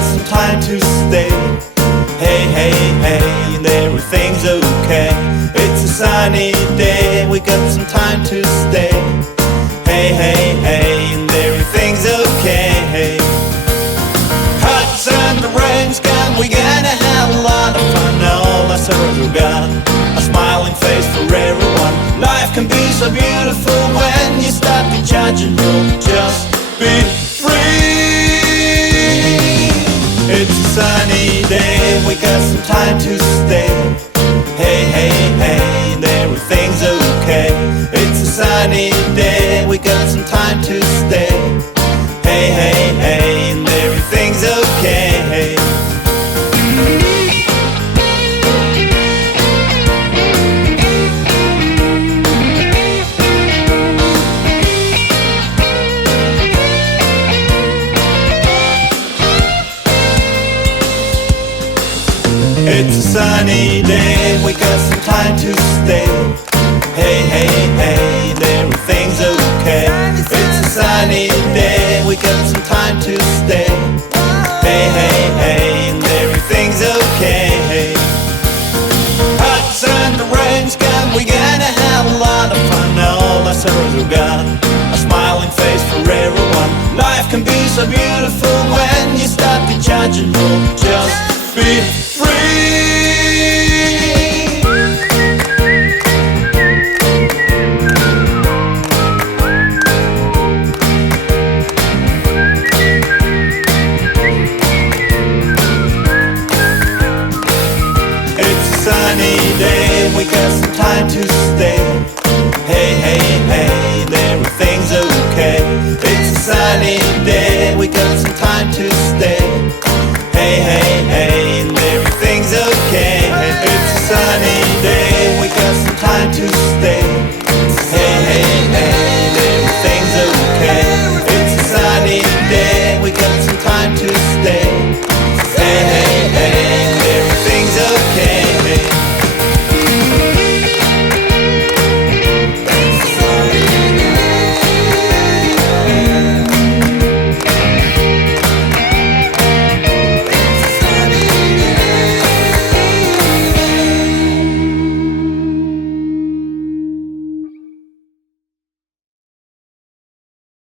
got some time to stay. Hey, hey, hey, and everything's okay. It's a sunny day, we got some time to stay. Hey, hey, hey, and everything's okay. Hot sun, the rain's gone, we gonna have a lot of fun. All our sorrows are gone, a smiling face for everyone. Life can be so beautiful when you stop to judge and you'll just be free. It's a sunny day, we got some time to stay. Hey, hey, hey, and everything's okay. It's a sunny day, we got some time to stay. Hey, hey, hey, and everything's okay. It's a sunny day, we got some time to stay. Hey, hey, hey, and everything's okay. It's a sunny day, we got some time to stay. Hey, hey, hey, and everything's okay. Hot sun, the rain's gone, we gonna have a lot of fun. All our sorrows are gone, a smiling face for everyone. Life can be so beautiful when you stop to judge and you'll just be free. Sunny day, we got some time to stay. Hey, hey, hey, and everything's okay. It's a sunny day, we got some time to